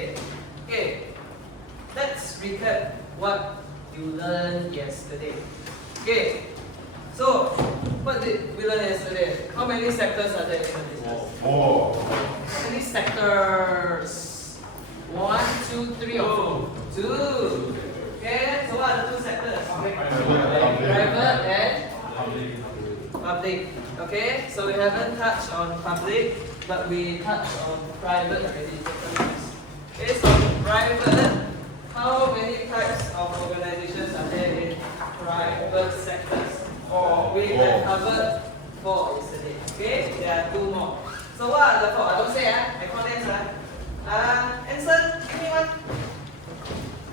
again. Okay, let's recap what you learned yesterday. Okay, so what did we learn yesterday? How many sectors are there in the business? 4. How many sectors? 1, 2, 3, or 4? 2. Okay, so what are the 2 sectors? Private and public. Okay, so we haven't touched on public, but we touched on private already. Okay, so private, how many types of organizations are there in private sectors? We have covered 4 yesterday. Okay, there are 2 more. So what are the 4? I don't say, I call names. Anson, give me one.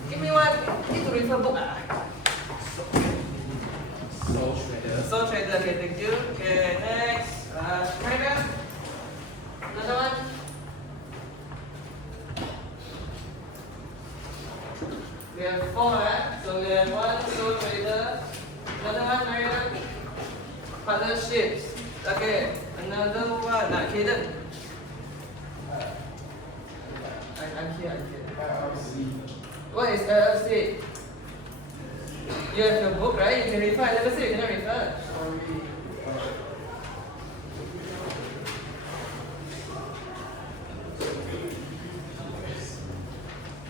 Give me one. Need to refer book. Sole trader. Okay, thank you. Okay, next. Trader. Another one. We have 4, so we have 1 sole trader. Another one, Mariana. Partnerships. Okay, another one. Caden. I'm here. LLC. What is LLC? You have your book, right? You can refer. I never say you cannot refer.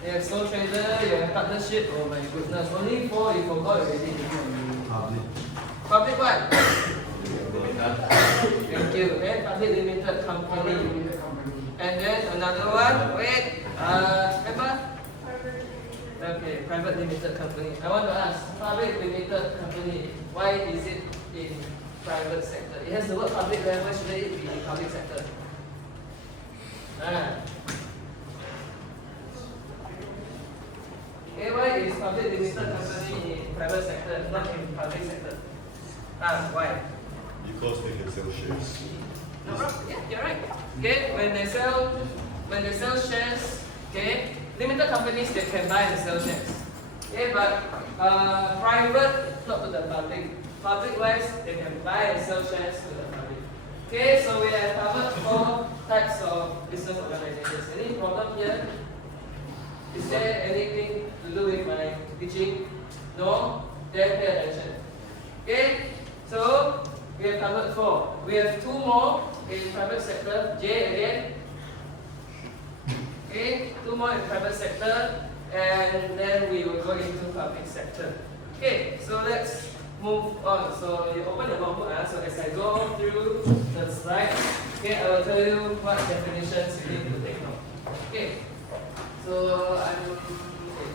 You have sole trader, you have partnership. Oh my goodness, only 4 you forgot already. Public what? Thank you. Okay, public limited company. And then another one. Wait. Remember? Okay, private limited company. I want to ask, public limited company, why is it in private sector? It has the word public there, why should it be in public sector? Okay, why is public limited company in private sector, not in public sector? Why? Because they can sell shares. No problem. Yeah, you're right. Okay, when they sell shares, okay, limited companies they can buy and sell shares. Okay, but private, not to the public. Public wise, they can buy and sell shares to the public. Okay, so we have covered 4 types of business organizations. Any problem here? Is there anything to do with my teaching? No? Then pay attention. Okay, so we have covered 4. We have 2 more in private sector. J again. Okay, 2 more in private sector, and then we will go into public sector. Okay, so let's move on. So you open your notebook, so as I go through the slides, okay, I will tell you what definitions you need to take note. Okay, so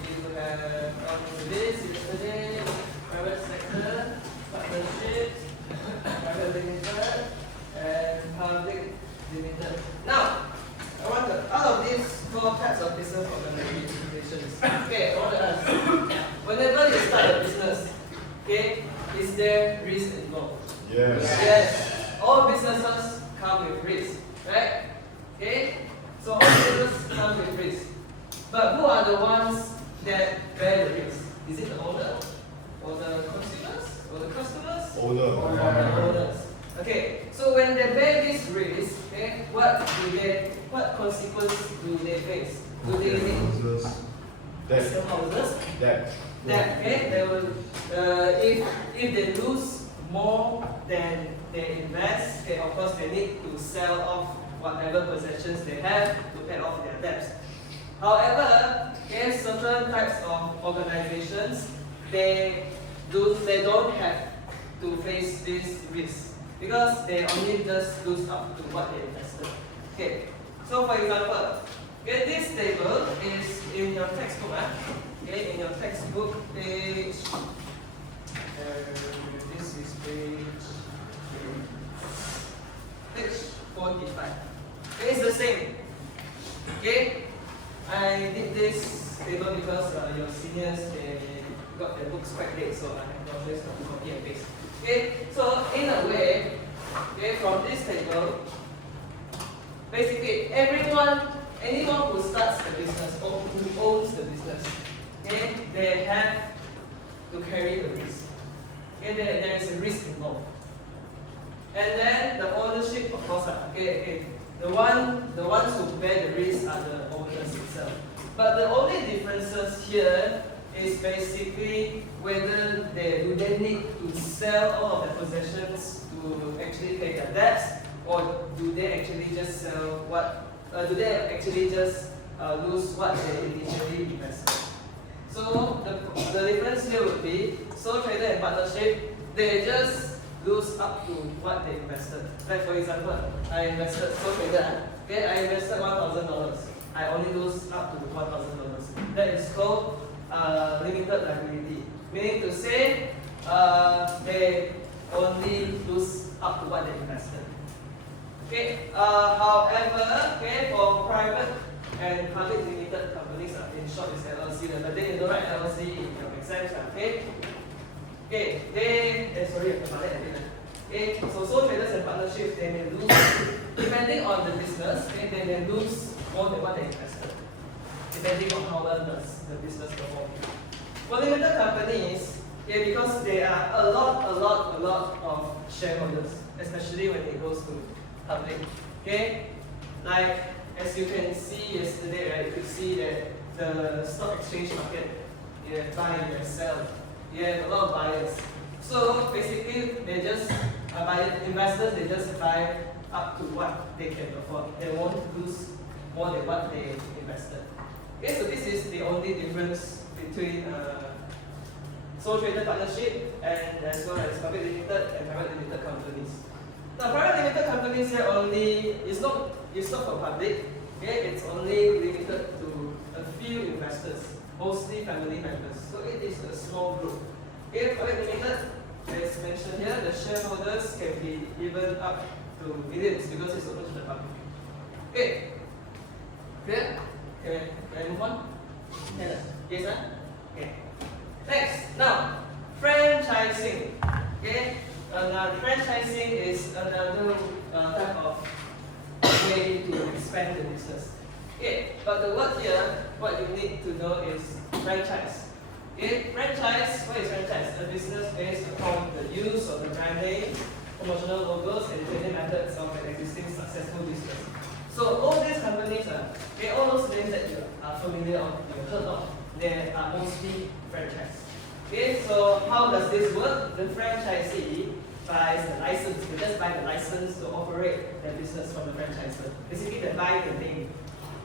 you have on this yesterday, private sector, partnerships, private limited, and public limited. Now, I want to, out of these 4 types of business organizations, okay, I want to ask, whenever you start a business, okay, is there risk involved? Yes. Yes. All businesses come with risk, right? Okay, so all businesses come with risk. But who are the ones that bear the risk? Is it the owner, or the consumers, or the customers, Owner. or the owners? Okay, so when they bear this risk, okay, what consequences do they face? Do they need Debt. houses? Debt. That, okay, they will, if they lose more than they invest, okay, of course they need to sell off whatever possessions they have to pay off their debts. However, okay, certain types of organizations, they don't have to face this risk because they only just lose up to what they invested. Okay, so for example, okay, this table is in your textbook. Okay, in your textbook page, this is page 45. Okay, it's the same. Okay, I did this table because your seniors they got their books quite late, so I have no choice but to copy and paste. Okay, so in a way, okay, from this table, basically anyone who starts the business or who owns the business, okay, they have to carry the risk. Okay, there is a risk involved. And then the ownership, of course, the ones who bear the risk are the owners itself. But the only differences here is basically whether they need to sell all of their possessions to actually pay their debts, or do they actually just sell what? Do they actually just lose what they initially invested? So the difference here would be sole trader and partnership. They just lose up to what they invested. Like for example, I invested sole trader. Okay, I invested $1,000. I only lose up to $1,000. That is called limited liability. Meaning to say, they only lose up to what they invested. Okay. However, okay, for private and public limited companies, in short is LLC, but then you don't write LLC in your exams. Okay. Okay. Sorry, okay, so sole traders and partnerships, they may lose, depending on the business, okay, they may lose more than what they invested, depending on how well does the business perform. For limited companies, okay, because there are a lot of shareholders, especially when it goes to public. Okay, like as you can see yesterday, right? You could see that the stock exchange market, you have buy, you have sell, you have a lot of buyers. So basically, they just investors. They just buy up to what they can afford. They won't lose more than what they invested. Okay, so this is the only difference between sole trader partnership and as well as public limited and private limited companies. Now, private limited companies here only it's not for public. Okay, it's only limited to a few investors, mostly family members. So it is a small group. Okay, public limited, as mentioned here, the shareholders can be even up to millions because it's open to the public. Okay, clear? Can I move on? Yes, sir? Okay. Next, now, franchising. Okay, franchising is another type of way to expand the business. Okay, but the word here, what you need to know is franchise. Okay, franchise, what is franchise? A business based upon the use of the brand name, promotional logos, and training methods of an existing successful business. So all these companies, okay, all those names that you are familiar with, you've heard of, they are mostly franchise. Okay, so how does this work? The franchisee buys the license. They just buy the license to operate their business from the franchisor. Basically, they buy the name.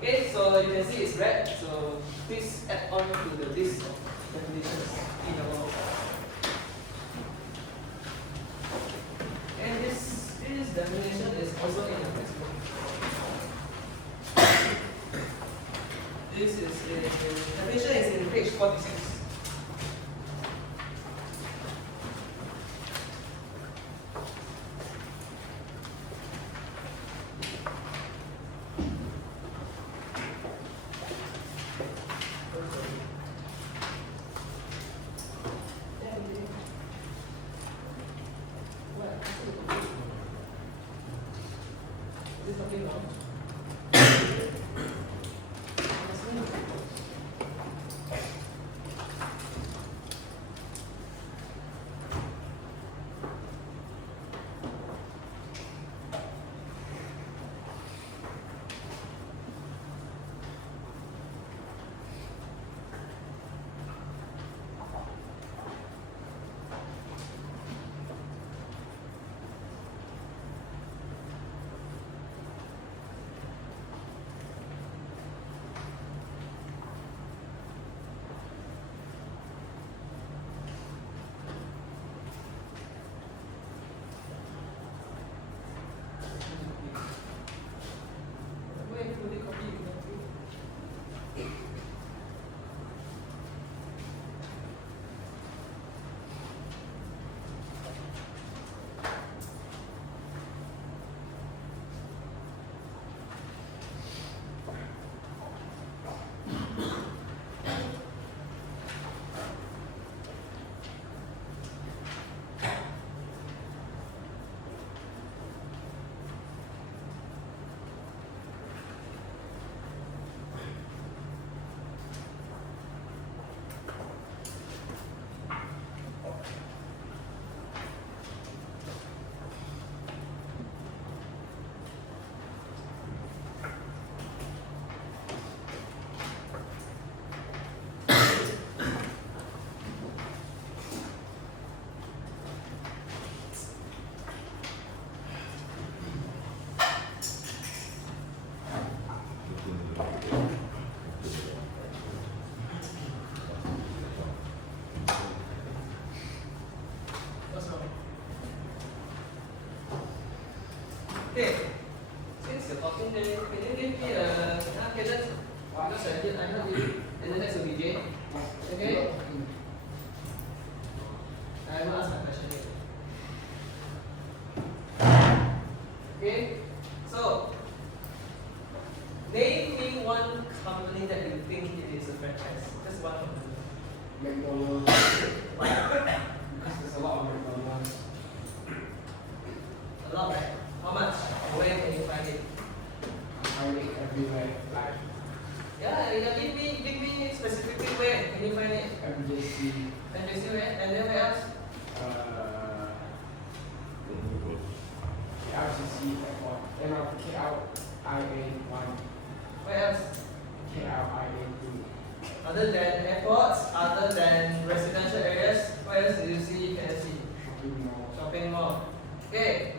Okay, so you can see it's red. So please add on to the list of definitions in the world. And this definition is also in the textbook. This is the definition is in page 46. since you're talking there, can you give me a okay, that's because I heard you, and then that's a BJ. Okay? I will ask my question here. Okay? So, name me one company that you think it is a franchise. Just one company. McDonald's. Because there's a lot of McDonald's. A lot, right? How much? Where can you find it? I find it everywhere. Like Yeah, give me specifically where can you find it? MJC, And you see where? And then where else? KLCC Airport. KLIA1. Where else? KLIA2. Other than airports, other than residential areas, where else do you see KFC? Shopping mall. Shopping mall. Okay.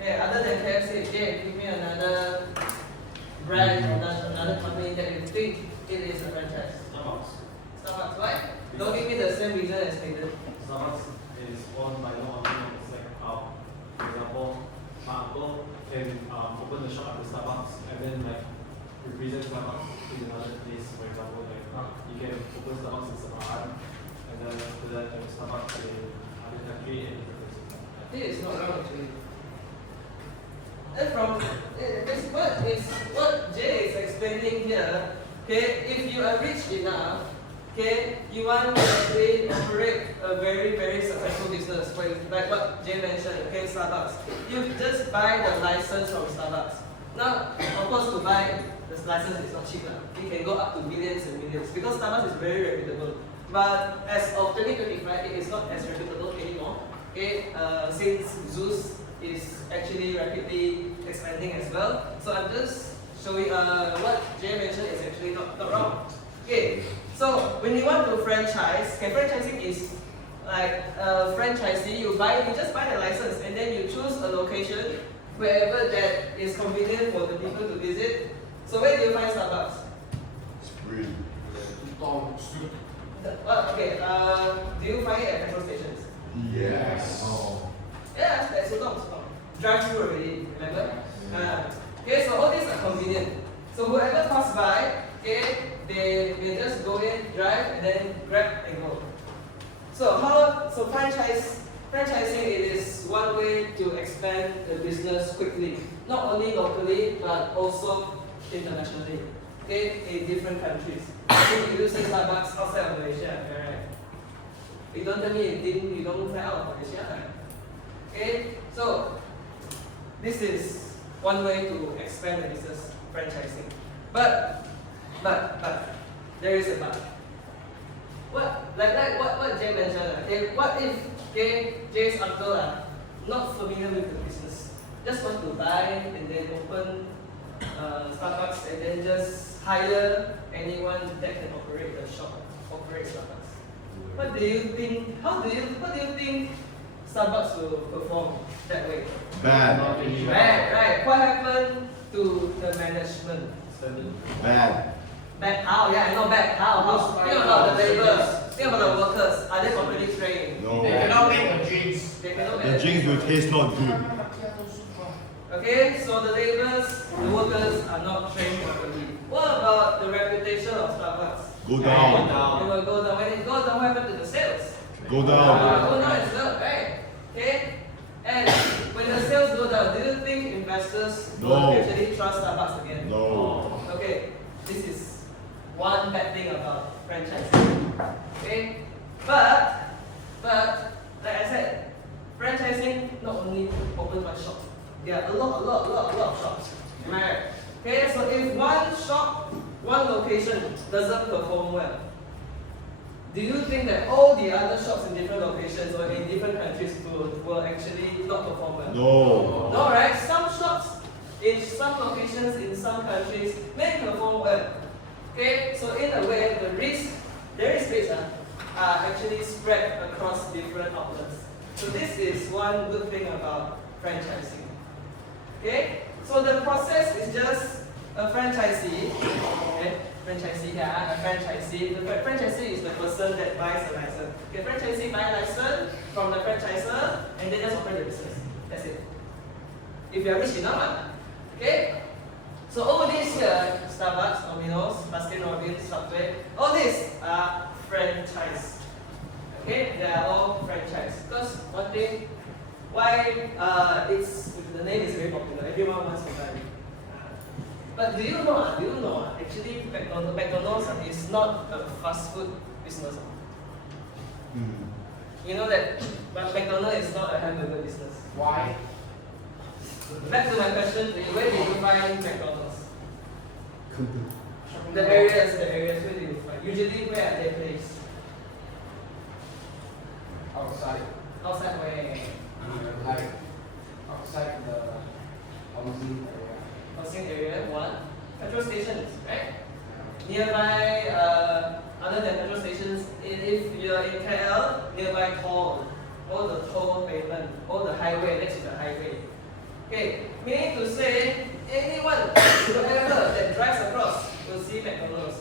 Okay, other than KFC, okay, give me another brand, another company that you think it is a franchise. Starbucks. Starbucks, why? Don't give me the same reason as Hayden. Starbucks is owned by no other than the second house. For example, my uncle can open the shop at the Starbucks and then like represent Starbucks in another place. For example, like you can open Starbucks in Semarang and then after that have Starbucks in other country and different places. This is not wrong actually. And from this what Jay is explaining here. Okay, if you are rich enough, okay, you want to actually operate a very, very successful business, like what Jay mentioned, okay, Starbucks. You just buy the license from Starbucks. Now, of course, to buy this license is not cheap. You can go up to millions and millions because Starbucks is very reputable. But as of 2025, it is not as reputable anymore. Okay, since Zeus is actually rapidly expanding as well. So I'm just showing what Jay mentioned is actually not wrong. Okay, so when you want to franchise, okay, franchising is like franchisee, you just buy the license and then you choose a location wherever that is convenient for the people to visit. So where do you find Starbucks? Spring. McDonald's. Okay, do you find it at petrol stations? Yes. Yeah, that's Sutong. Drive through already, remember? Okay, so all these are convenient. So whoever passes by, okay, they just go in, drive, and then grab and go. So franchising it is one way to expand the business quickly, not only locally but also internationally. Okay, in different countries. So you see Starbucks outside of Malaysia, right? You don't tell me you don't fly out of Malaysia, right? Okay, so this is one way to expand the business, franchising. But there is a but. What Jay mentioned, what if Jay's uncle not familiar with the business, just want to buy and then open Starbucks and then just hire anyone that can operate the shop, operate Starbucks. What do you think? What do you think Starbucks will perform that way? Bad. Bad, right? What happened to the management? Bad. Bad how? Yeah, I know bad how. Think about the laborers. Think about the workers. Are they properly trained? No. They cannot make the drinks. They cannot The manage. drinks will taste not good. Okay, so the laborers, the workers are not trained properly. What about the reputation of Starbucks? Go down. It will go down. When it goes down, what happened to the sales? Go Go down. down as well, right? Okay? And when the sales go down, do you think investors will No. actually trust Starbucks again? No. Okay, this is one bad thing about franchising. Okay? But like I said, franchising not only open one shop. There are a lot of shops. Am I right? Okay, so if one shop, one location doesn't perform well, do you think that all the other shops in different locations or in different countries will actually not perform well? No. No, right? Some shops in some locations in some countries may perform well. Okay, so in a way, the risk are actually spread across different outlets. So this is one good thing about franchising. Okay, so the process is just a franchisee. Okay, franchisee here, a franchisee. The franchisee is the person that buys a license. Okay, franchisee buy a license from the franchisor and they just open the business. That's it. If you are rich enough, okay. But do you know, actually McDonald's is not a fast food business. You know that, but McDonald's is not a hamburger business. Why? Back to my question to you, where do you find McDonald's? Shopping The mall. areas, where do you find? Usually where are they placed? Outside. Outside where? Like outside the housing area. Housing area, one. Petrol stations, right? Nearby, other than petrol stations, if you're in KL, nearby toll, all the toll pavement, all the highway, next to the highway. Okay, meaning to say, anyone, whoever that drives across will see McDonald's.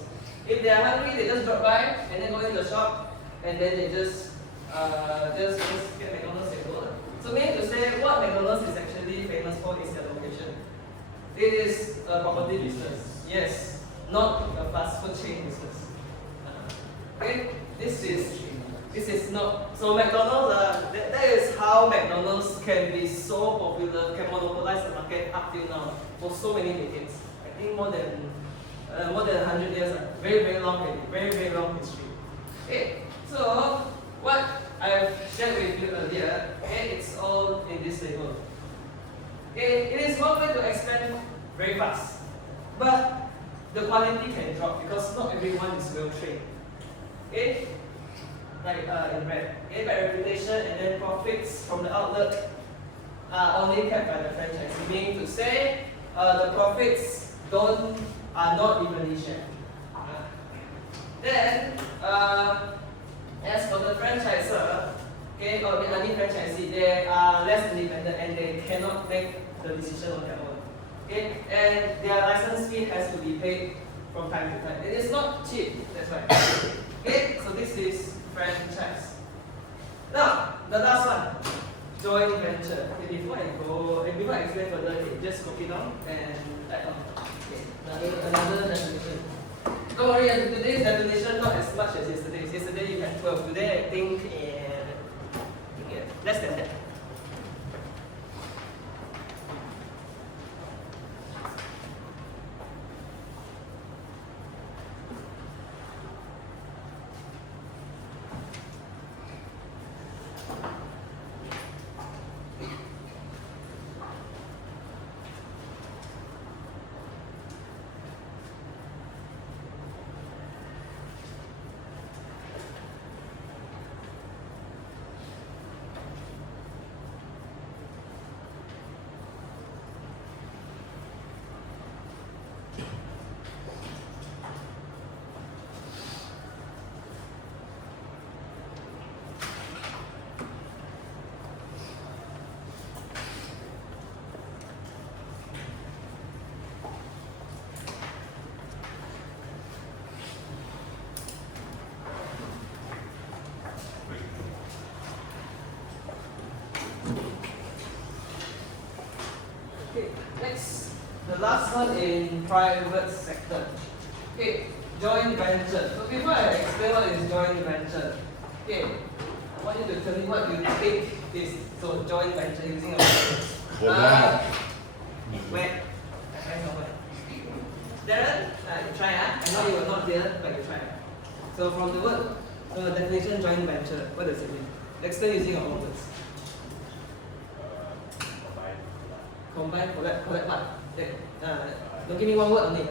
If they are hungry, they just drop by and then go in the shop and then they just get McDonald's and go. So meaning to say, what McDonald's is actually famous for is their location. It is a property business, yes, not a fast food chain business. Okay, this is not. So McDonald's, that is how McDonald's can be so popular, can monopolize the market up till now for so many decades. I think more than 100 years. Very long, very long history. Okay, so what I've shared with you earlier, okay, it's all in this table. Okay, it is one way to expand very fast, but the quality can drop because not everyone is well trained. Okay, like in red. Okay, by reputation and then profits from the outlet are only kept by the franchisee. Meaning to say, the profits are not evenly shared. Then, as for the franchisor, okay, or any franchisee, they are less independent and they cannot make the decision on their own. Okay, and their license fee has to be paid from time to time. It is not cheap, that's why. Okay, so this is franchise. Now, the last one, joint venture. Okay, before I explain further, okay, just copy down and add on. Okay, another definition. Don't worry, today's definition not as much as yesterday's. Yesterday you had 12. Today I think less than that. Okay, next, the last one in private sector. Okay, joint venture. So before I explain what is joint venture, okay, I want you to tell me what you think is joint venture using a word. Where? I try somewhere. Darren, you try. I know you were not here, but you try. So from the word definition joint venture, what does it mean? Explain using your own words. Combine, collect what? Don't give me one word only.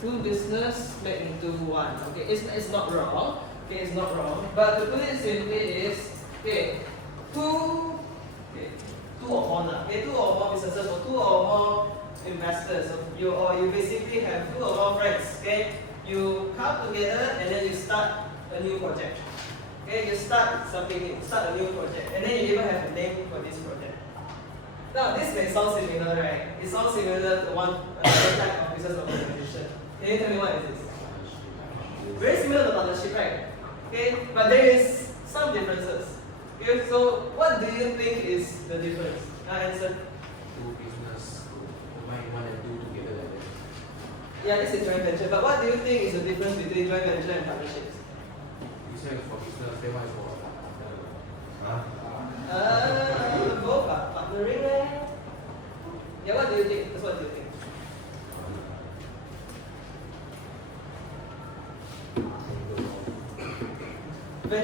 Two business made into one. Okay, it's not wrong. Okay, it's not wrong. But to put it simply is two or more. Okay, two or more businesses or two or more investors. So you basically have two or more friends. Okay, you come together and then you start a new project. Okay, you start a new project, and then you even have a name for this project. Now, this may sound similar, right? It sounds similar to another type of business organization. Can you tell me what it is? Very similar to partnership, right? Okay, but there is some differences. Okay, so what do you think is the difference? Answer. Two business combine one and two together like that. Yeah, this is joint venture. But what do you think is the difference between joint venture and partnerships? Business for business, then one is for partner. Huh? Both are partner,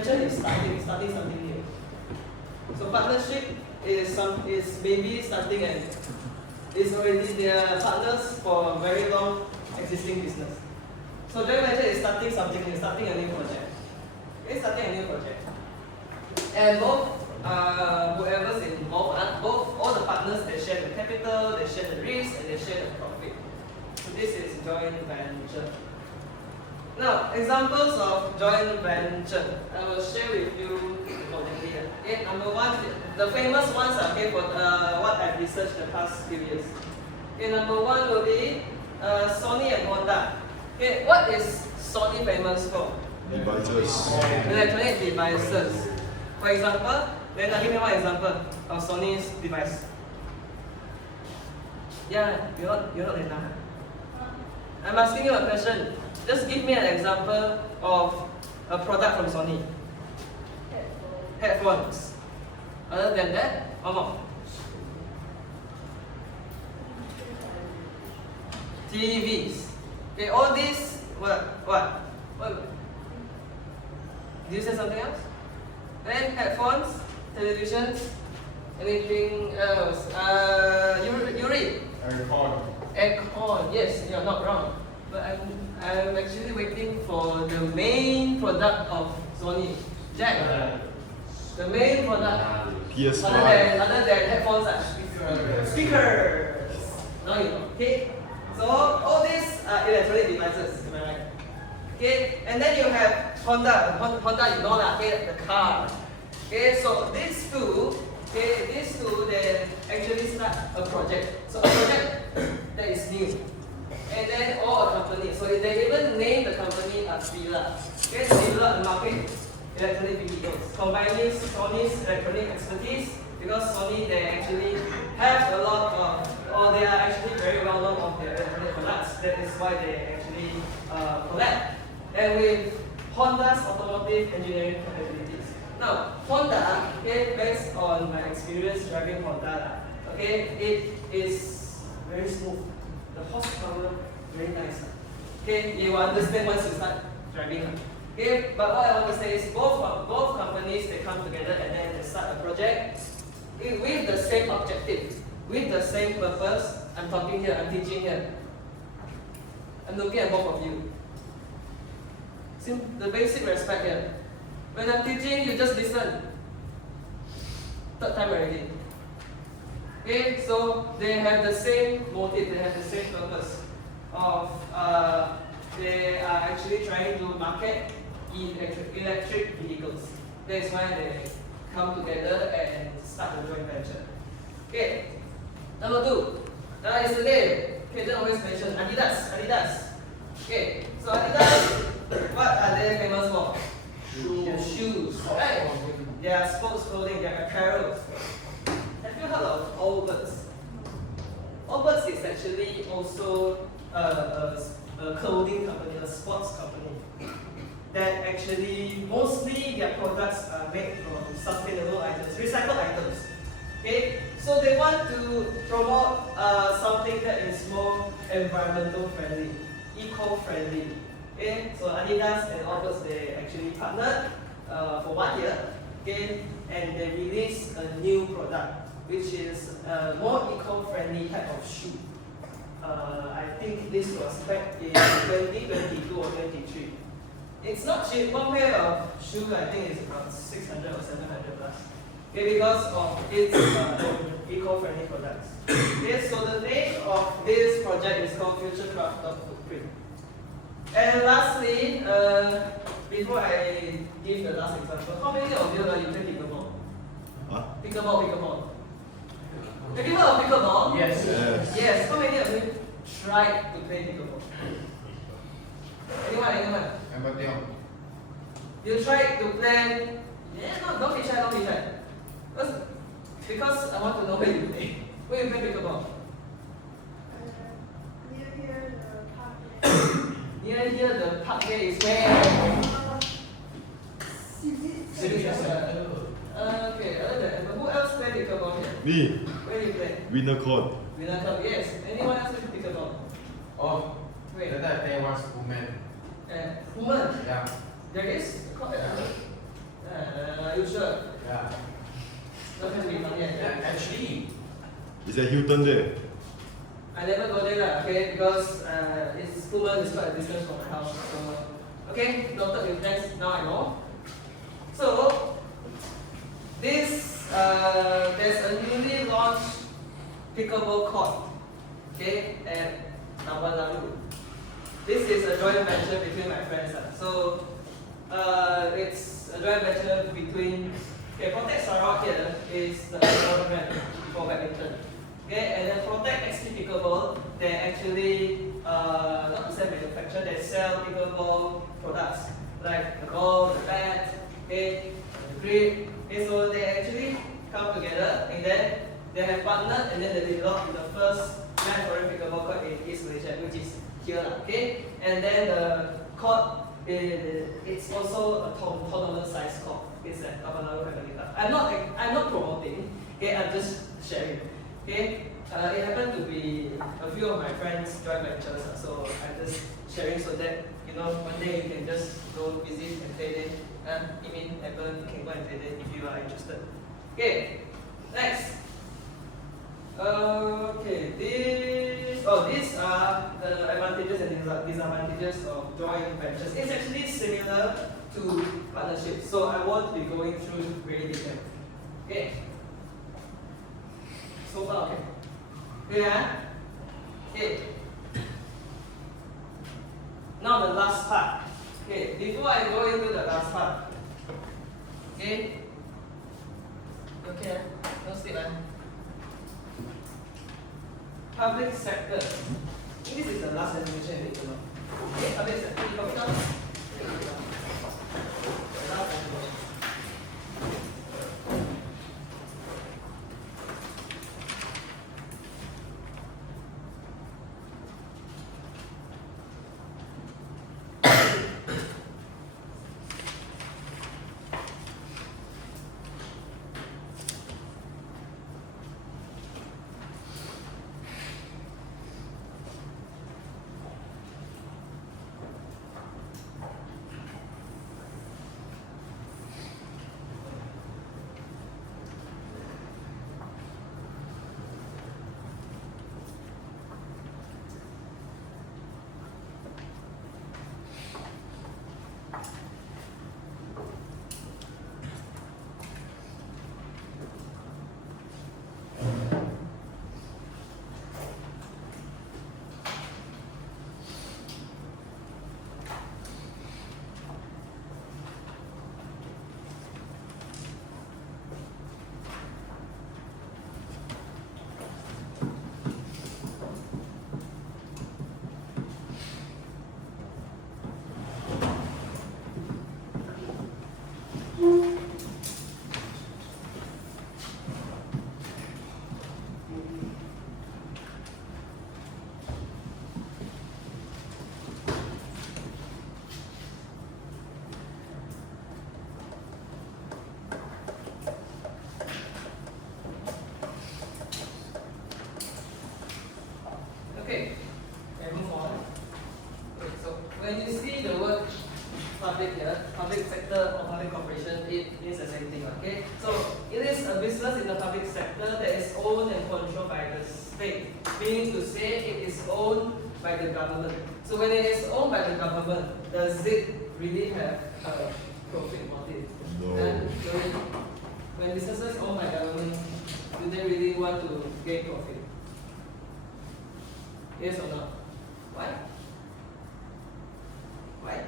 venture is starting something new. So partnership is maybe starting and is already their partners for a very long existing business. So joint venture is starting something new, starting a new project. Okay, starting a new project. And both whoever's involved, both all the partners, they share the capital, they share the risk, and they share the profit. So this is joint venture. Now, examples of joint venture. I will share with you accordingly. Okay, number one, the famous ones are okay, for what I've researched the past few years. Okay, number one will be Sony and Honda. Okay, what is Sony famous for? Devices. Electronic devices. For example, then I'll give you one example of Sony's device. Yeah, you're not enough. I'm asking you a question. Just give me an example of a product from Sony. Headphones. Other than that, one more. TVs. Okay, all these, what? Did you say something else? Then headphones, televisions, anything else? You read. Aircon. Yes, you're not wrong. But I'm actually waiting for the main product of Sony. Jack. The main product. PS5. Other than headphones are speakers. Now you know. Okay. So all these are electronic devices. Am I right? Okay. And then you have Honda. Honda, you know lah. Okay, the car. Okay. So these two, they actually start a project. So a project that is new. And then all a company. So they even name the company Avila. Okay, Avila market electronic vehicles, combining Sony's electronic expertise, because Sony, they actually have a lot of, or they are actually very well known of their electronic products. That is why they actually collab. And with Honda's automotive engineering capabilities. Now, Honda, okay, based on my experience driving Honda, okay, it is very smooth. The horsepower, very nice. Okay, you understand once you start driving. Okay, but what I want to say is both companies, they come together and then they start a project with the same objective, with the same purpose. I'm talking here, I'm teaching here. I'm looking at both of you. See the basic respect here. When I'm teaching, you just listen. Third time already. Okay, so they have the same motive, they have the same purpose of they are actually trying to market electric vehicles. That is why they come together and start a joint venture. Okay, number two is the name. Okay, don't always mention Adidas. Okay, so Adidas, what are they famous for? Shoes, right? Their sports clothing, their apparel. Have you heard of Allbirds? Allbirds is actually also a clothing company, a sports company, that actually mostly their products are made from sustainable items, recycled items. Okay, so they want to promote something that is more environmental friendly, eco-friendly. Okay, so Adidas and Allbirds, they actually partnered for 1 year. Okay, and they released a new product, which is a more eco-friendly type of shoe. I think this was back in 2022 or 23. It's not cheap. One pair of shoes, I think, is about 600 or 700 plus. Okay, because of its eco-friendly products. Okay, so the name of this project is called Future Crafted Footprint. And lastly, before I give the last example, how many of you play pickleball? Huh? Pickleball. Have you heard of pickleball? Yes. Yes. How many of you tried to play pickleball? Anyone? You tried to play? Yeah, no, don't be shy. Because I want to know where you play. Where you play pickleball? Near here, the park there is where? Okay, other than who else play pickleball here? Me. Where do you play? Winner court. Winner Cup, yes. Anyone else play pickleball? Oh, Wait. that I play was woman. Woman? Yeah. There is? Are you sure? Yeah. Don't have to be funny. Actually, Is that Hilton there? I never go there lah, okay, because it's 2 months is quite a distance from my house. So okay, noted with thanks, now I know. So this there's a newly launched pickleball court, okay, at Taman. This is a joint venture between my friends. So it's a joint venture between Protect Sarawak here is the brand for badminton. Okay, and then Protect XP Pickleball, they actually not to say manufacture, they sell pickleball products like the ball, the bat, okay, the grip. Okay, so they actually come together and then they have partnered and then they developed the first land foreign pickleball court in East Malaysia, which is here, okay. And then the court, it's also a tournament size court. It's at Abang I'm not promoting, okay. I'm just sharing. Okay, it happened to be a few of my friends joint ventures, so I'm just sharing so that one day you can just go visit and play it. Evan, you can go and play it if you are interested. Okay, next. Okay, these are the advantages and disadvantages of joint ventures. It's actually similar to partnerships, so I won't be going through very detail. Okay. So far, okay. Yeah. Okay. Now the last part. Okay. Before I go into the last part. Okay. Okay. Don't sleep, man. Public sector. This is the last definition you need to know. Okay. Public sector. You copy down. Last definition. Okay, and move on. Okay, so when you see the word public here, public sector or public corporation, it means the same thing. Okay, so it is a business in the public sector that is owned and controlled by the state, meaning to say it is owned by the government. So when it is owned by the government, does it really have a profit motive? No. And when businesses owned by government, do they really want to gain profit? Yes or no? Why? Why?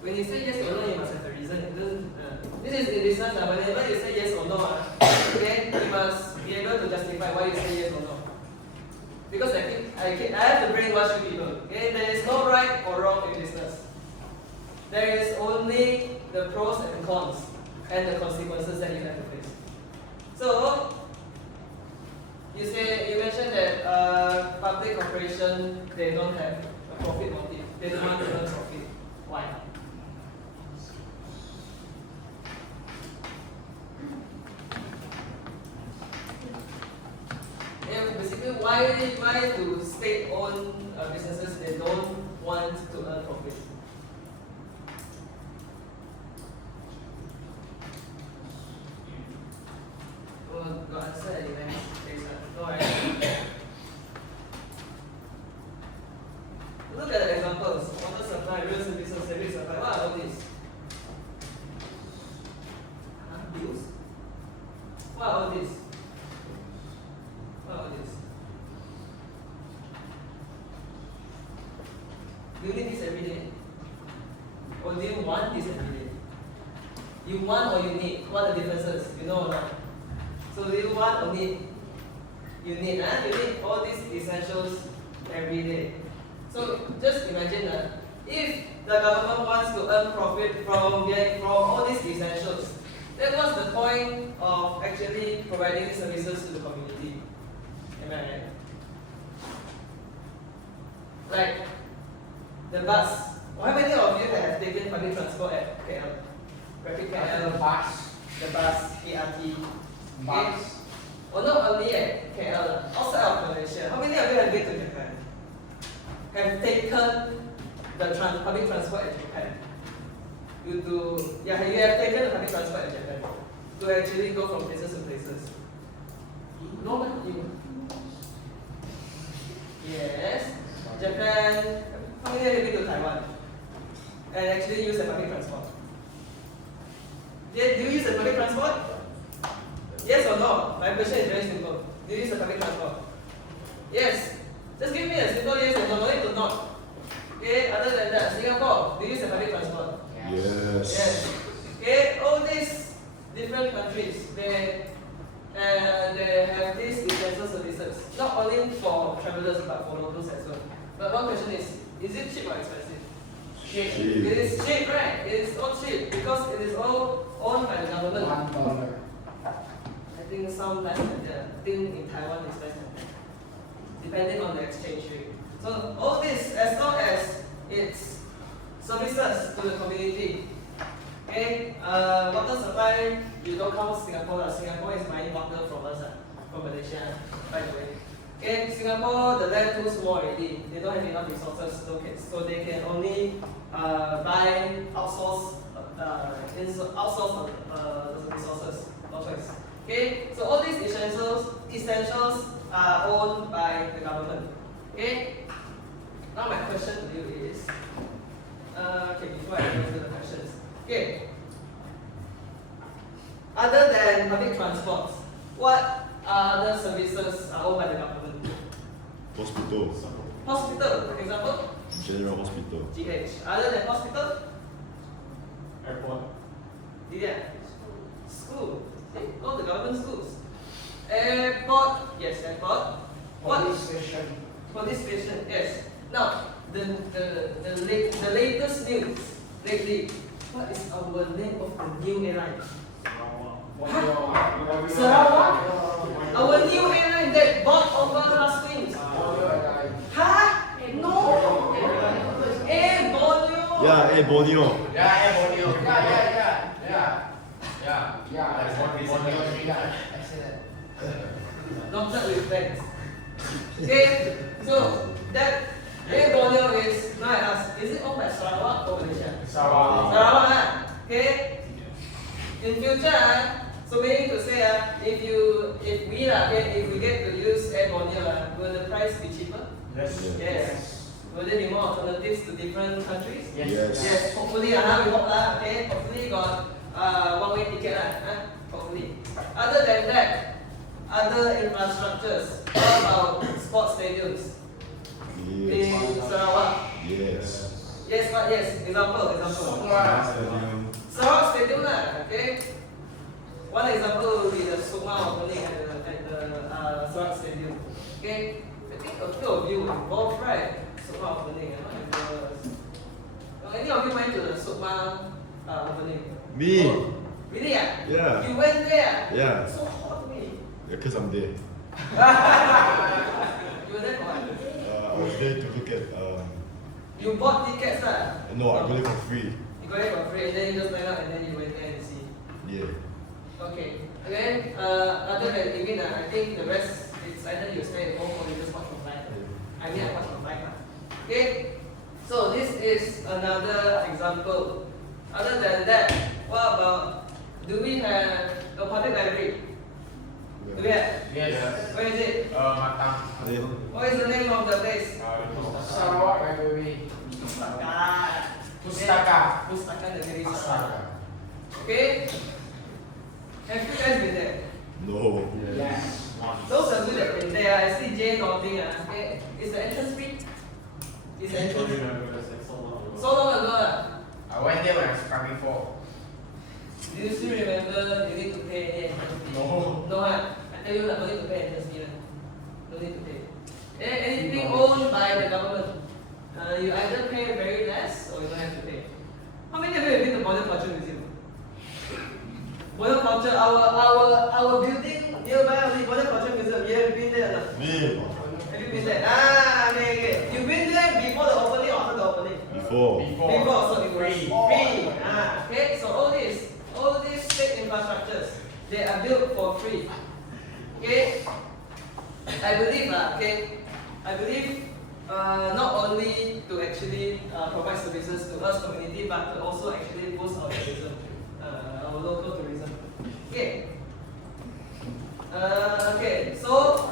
When you say yes or no, you must have a reason. It doesn't, this is in business, whenever you say yes or no, okay, you must be able to justify why you say yes or no. Because I have to brainwash you people. Okay? There is no right or wrong in business. There is only the pros and cons and the consequences that you have to face. So, you mentioned that public corporation, they don't have a profit motive. They don't want to earn profit. Why? Yeah, basically, why do state-owned businesses, they don't want to earn profit? Do you need this every day? Or do you want this every day? You want or you need? What are the differences? You know or not? So do you want or need? You need, huh? You need all these essentials every day. So just imagine if the government wants to earn profit from all these essentials, then what's the point of actually providing these services to the community? Am I right? Like the bus. How many of you have taken public transport at KL? Rapid KL, the bus, ART, Bus. Or not only at KL, outside of Malaysia. How many of you have been to Japan? Have taken the public transport in Japan? You have taken the public transport in Japan to actually go from places to places. No, not you. Yes, Japan. How many have been to Taiwan and actually use the public transport? Yeah, do you use the public transport? Yes or no? My question is very simple. Do you use the public transport? Yes. Just give me a simple yes or no. No need to not. Okay, other than that, Singapore, do you use the public transport? Yes. Yes. Okay, all these different countries, they have these essential services, not only for travelers but for locals as well. But one question is it cheap or expensive? Cheap. It is cheap, right? It is all cheap because it is all owned by the government. $1. I think some less than that. I think in Taiwan it's less than that, depending on the exchange rate. So all this, as long as it's services to the community. Okay, water supply, you don't count Singapore. Singapore is buying water from us, from Malaysia, by the way. Okay, Singapore, the land too small already. They don't have enough resources, so they can only buy outsource the resources. No choice. Okay, so all these essentials are owned by the government. Okay, now my question to you is, before I go to the questions, okay, other than public transport, what other services are owned by the government? Hospital. Hospital, for example, General hospital. GH. Other than hospital, Airport. yeah, school. See, all the government schools. Airport, yes, airport. Police station. Police station, yes. Now, the latest news lately. What is our name of the new airline? Sarawak. Our new airline that bought over last week. Huh? No. Air Borneo. Yeah, Air Borneo. Yeah, Air Borneo. Doctor with friends. Okay, so that Air Borneo is, now I ask, is it owned by Sarawak or Malaysia? Sarawak. Sarawak, okay? In future, so meaning to say, if we get to use Air Borneo, will the price be cheaper? Yes. Yes. Will there be more alternatives to different countries? Yes. Yes, hopefully, we hope okay? Hopefully got one-way ticket hopefully. Other than that, other infrastructures, what about sports stadiums in Sarawak? Yes. Yes, what? Yes. Example. Stadium. Sarawak Stadium okay? One example will be the Sukma opening at the Sarawak Stadium. Okay? I think a few of you were involved, right? Sukma opening. Any of you went to the Sukma opening? Me. Oh, really? Yeah. You went there? Yeah. So hot to me. Yeah, because I'm there. You were there for what? I was there to look at. You bought tickets, No, I got it for free. You got it for free, and then you just line up, and then you went there and see. Yeah. Okay. Again, other than living, I think the rest it's either you stay at home or you just watch online. I mean, I watch online. Okay. So this is another example. Other than that, what about? Do we have a public library? Do we have? Yes. Where is it? Matang. What is the name of the place? Sarawak Library. Pustaka. Pustaka Negeri Sarawak. Pustaka. Okay. Have you guys been there? No. Yes. Those of you that been there, I see Jay nodding. Okay. Is the entrance free? Is the I don't entrance? remember the second So long ago. I went there when I was primary 4. Do you still remember you need to pay any entrance fee? No, I tell you, no need to pay entrance fee. No need to pay. Anything owned by the government, you either pay very less or you don't have to pay. How many of you have been to Modern Culture Museum? Modern Culture, our building nearby the Modern Culture Museum. You have been there or not? Me. Have you been there? Ah, okay. You've been there before the opening or after the opening? Before. Before, so it was free. Ah, okay. So all these state infrastructures, they are built for free. Okay. I believe not only to actually provide services to us community, but to also actually boost our tourism, our local tourism. Okay. Okay. So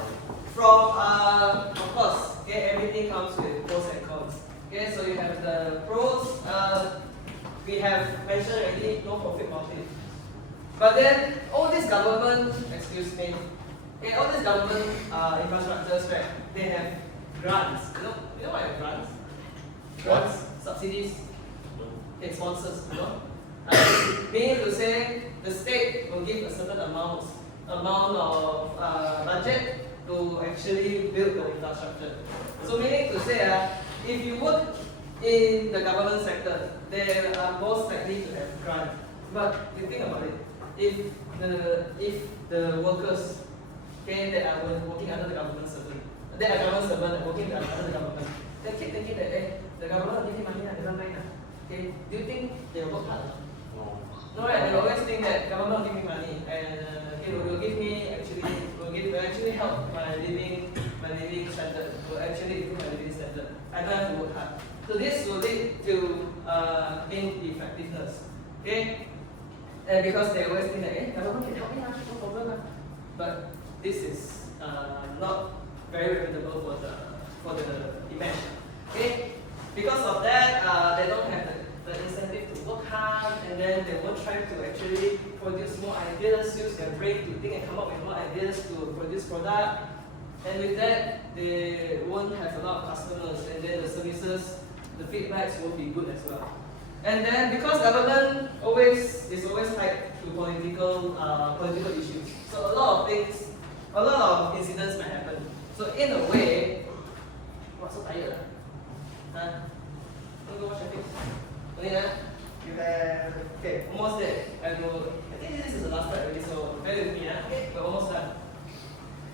from of course, okay, everything comes with pros and cons. Okay, so you have the pros. We have mentioned already, no profit motive. But then all this government, excuse me, okay, all these government infrastructures, right? They have grants. You know what are grants? Grants, subsidies, okay, sponsors. You know, meaning to say the state will give a certain amount of budget to actually build the infrastructure. So meaning to say, if you work in the government sector, they are most likely to have grant. But you think about it, if the workers, okay, that are working under the government servant, they are government servant working under the government, they keep thinking that the government will give me money, they don't mind. Okay, do you think they will work hard? No, right? They always think that government will give me money and it will give me will actually help my living standard. Will actually improve my living standard. I don't have to work hard. So this will lead to ineffectiveness. Okay? And because they always think that government can help me, no problem. But this is not very reputable for the image. Okay? Because of that, they don't have the incentive to work hard, and then they won't try to actually produce more ideas, use their brain to think and come up with more ideas to produce product. And with that, they won't have a lot of customers, and then the services, the feedbacks won't be good as well. And then because government is always tied to political issues, so a lot of incidents might happen. So in a way, what's so tired? Want to go watch your face? You have, okay, almost there. I think this is the last slide already, so bear with me, okay? We're almost done.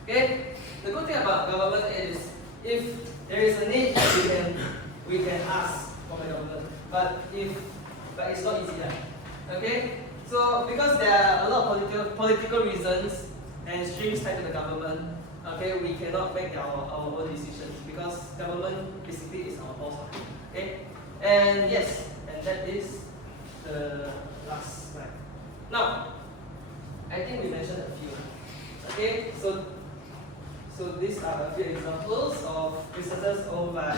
Okay? The good thing about government is if there is a need, we can ask from the government. But it's not easy. Okay? So because there are a lot of political reasons and strings tied to the government, okay, we cannot make our own decisions because government basically is our boss. Okay? And yes, and that is the last slide. Now, I think we mentioned a few. Okay, so these are a few examples of businesses owned by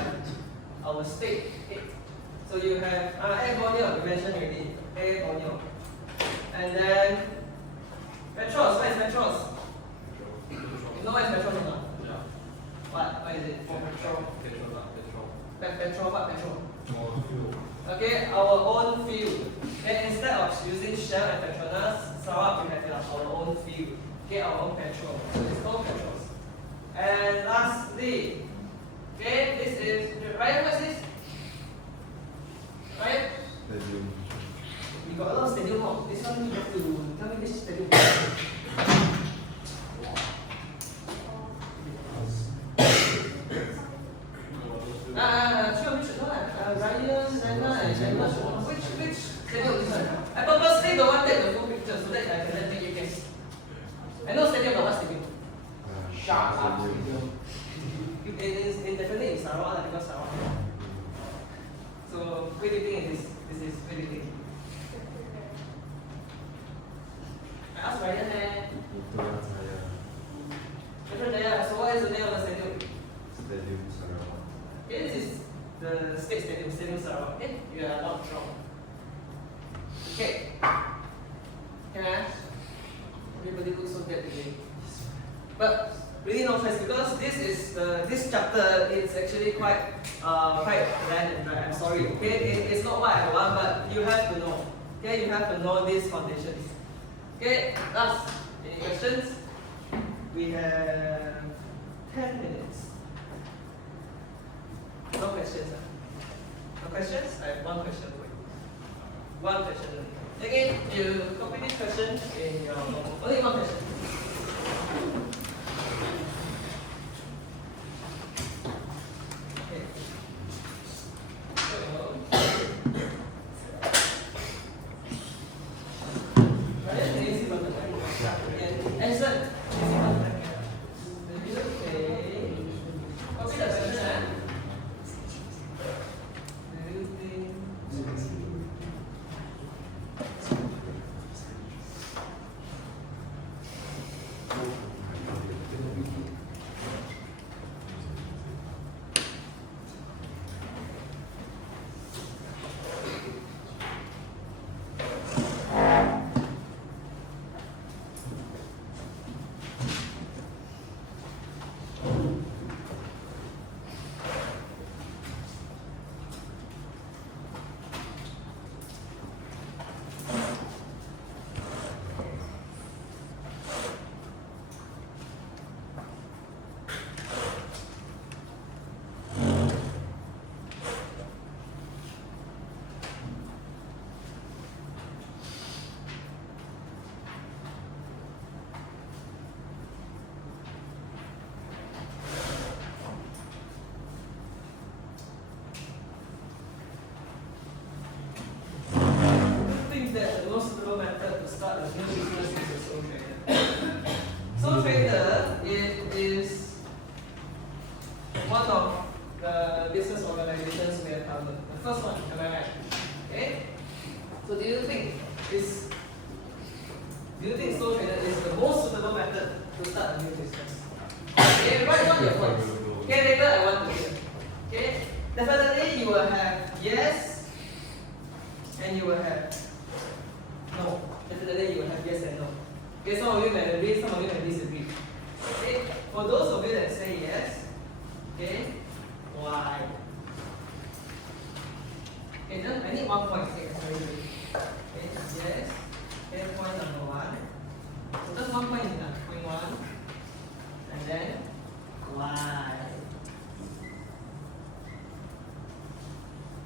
our state. Okay. So you have Air Borneo, we mentioned already. Air Borneo. And then Petros, what is Petros? You know what is Petros or not? Yeah. What is it for petrol? Petrol. Petrol. Okay, our own fuel. Okay, instead of using Shell and Petronas, Sarawak we have our own fuel. Okay, our own petrol. So it's called Petros. And lastly, okay, this is Ryan, what's this? Ryan? Stadium. We got a lot of stadium hall. This one you have to tell me which stadium. Which stadium is this one? I purposely don't want to take the full picture so that I can let you guess. I know stadium, but what stadium? Stadium. It is definitely in Sarawak because Sarawak. So where do you think it is? This is where do you think? I asked Ryan there. So what is the name of the stadium? Stadium Sarawak. Okay, this is the state stadium, Stadium Sarawak. Okay, you are not wrong. Okay. Yeah. Everybody looks so dead today. But really no choice because this chapter is actually quite quite bland and dry. I'm sorry. Okay, it's not what I want, but you have to know. Okay, you have to know these conditions. Okay, last. Any questions? We have 10 minutes. No questions. No questions? I have one question for you. One question only. Again, you copy this question in your notebook. Only one question. Okay. Ryan, can you see button, right? And Anson, can you see button, right? Okay. Copy the question, huh? Do you think that the most suitable method to start a new business is a sole trader? Sole trader is one of the business organizations we have covered. The first one, am I right? Okay? So do you think sole trader is the most suitable method to start a new business? Okay, write down your points. Okay, later I want to hear. Okay? Definitely you will have yes and you will have no. Definitely you will have yes and no. Okay, some of you may agree, some of you may disagree. Okay, for those of you that say yes, okay, why? Okay, then I need 1 point. Okay, okay, yes. Okay, point number 1. So just 1 point enough. Point 1. And then why?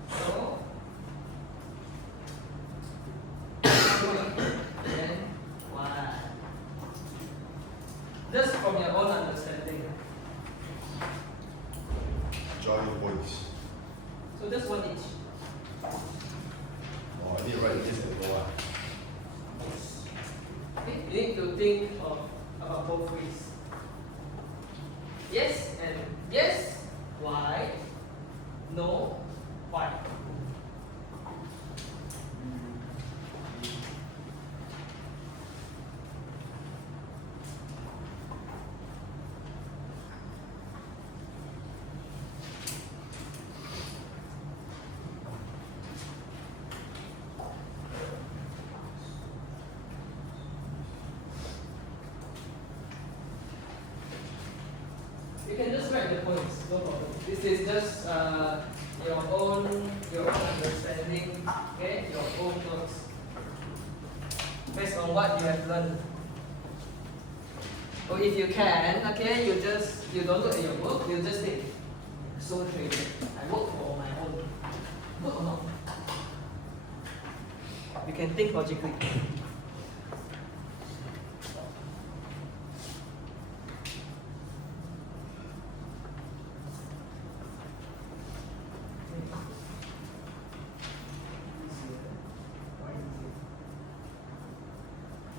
So then why? Just from your own understanding. Join points. So just one each. Oh, I need to write this and go on. Okay, you need to think of about both ways. Yes and yes, why? No, why? You can just write the points, no problem. This is just your own understanding, okay? Your own notes based on what you have learned. Or if you can, okay, you don't look at your book, you just think sole trader. I work for my own. Good or not? You can think logically.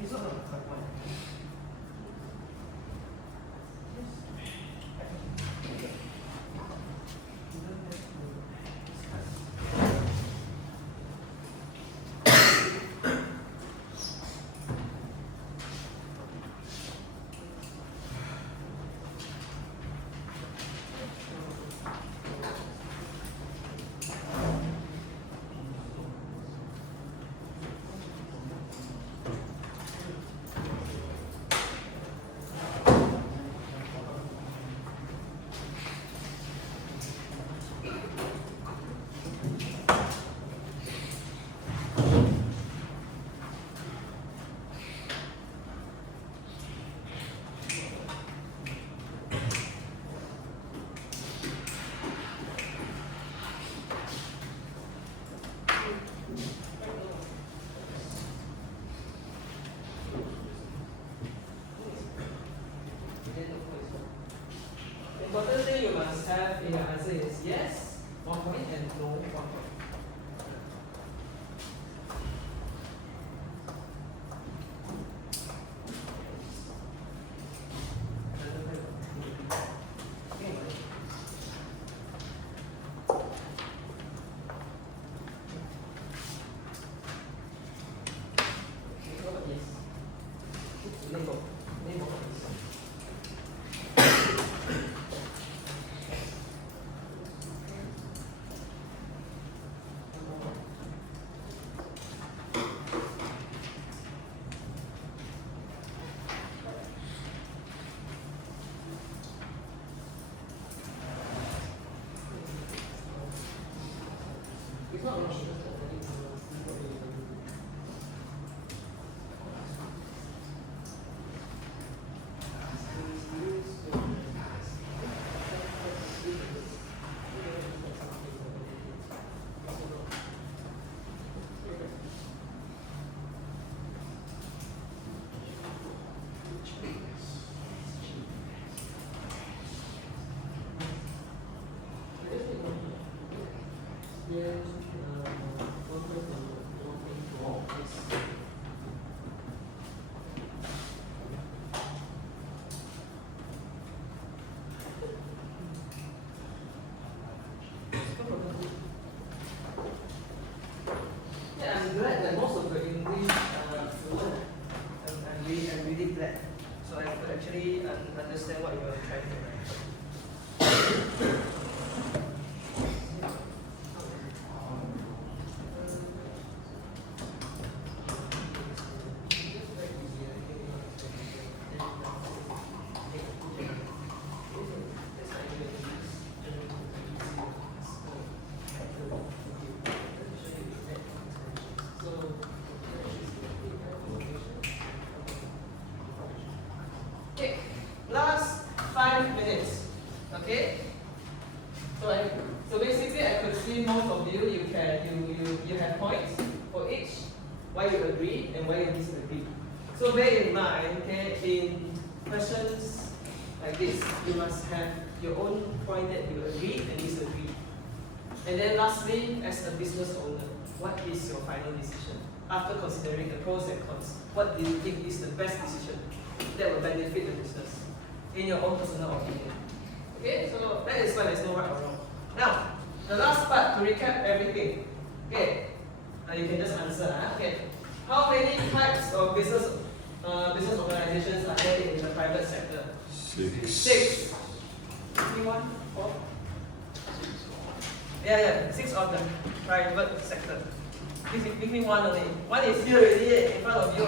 It's not a hard one. important thing you must have in your answer is yes, 1 point, and no, 1 point. It's not wrong. Yeah, I'm glad that most of the English fluent. I'm really glad. So I could actually understand what you were trying to write. Okay, last 5 minutes. Okay, so basically, I could see most of you you have points for each why you agree and why you disagree. So bear in mind, okay, in questions like this, you must have your own point that you agree and disagree. And then lastly, as a business owner, what is your final decision after considering the pros and cons? What do you think is the best decision that will benefit the business, in your own personal opinion? Okay, so that is why there's no right or wrong. Now, the last part to recap everything. Okay, you can just answer. Okay, how many types of business organizations are there in the private sector? 6. Give me 1, 4. Yeah, 6 of the private sector. Give me 1 only. 1 is here already in front of you.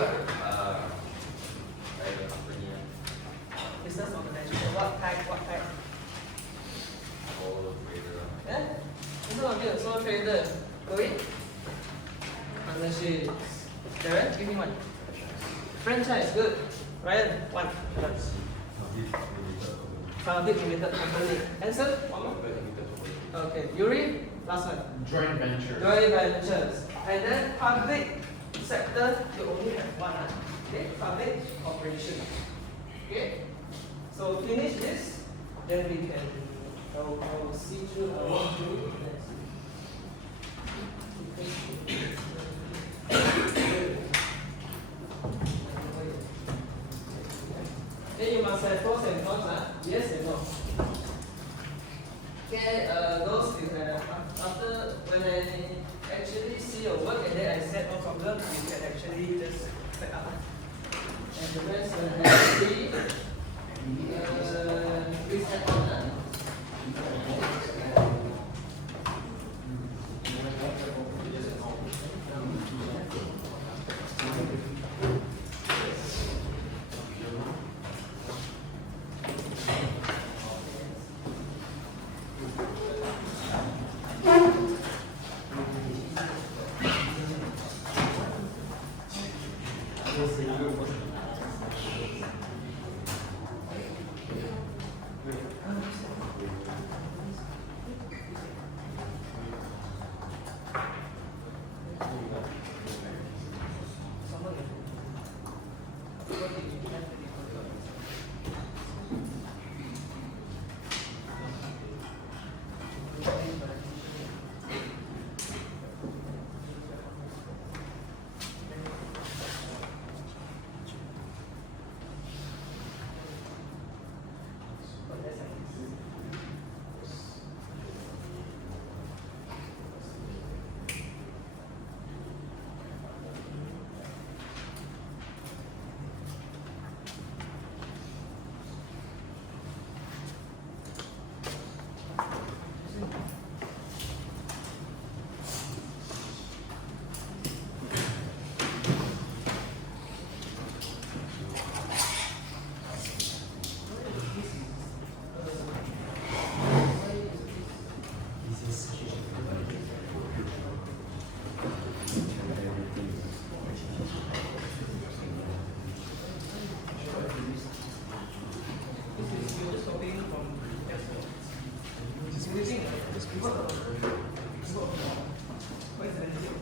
Business organization. What type? Yeah? In front of you. Sole trader. Chloe? Partnership. Darren, give me 1. Franchise, good. Ryan, 1. Public limited company. Answer? 1 more. Okay. Yuri, last one. Joint venture. Joint ventures. And then public sector, you only have 1. Okay, public corporation. Okay. So finish this, then we can I'll see through our then you must have pros and cons, yes and no. Okay, those you have after when I actually see your work and then I said no problem, you can actually just back up. And the rest when I see please add on. quoting from anything. What is anything?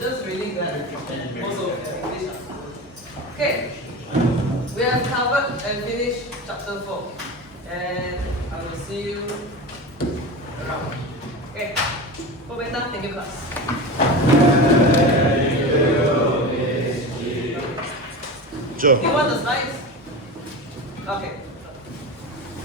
Just reading that also English. Okay, we have covered and finished chapter 4, and I will see you around. Okay, for better, thank you class. Joe. You want the slides? Okay.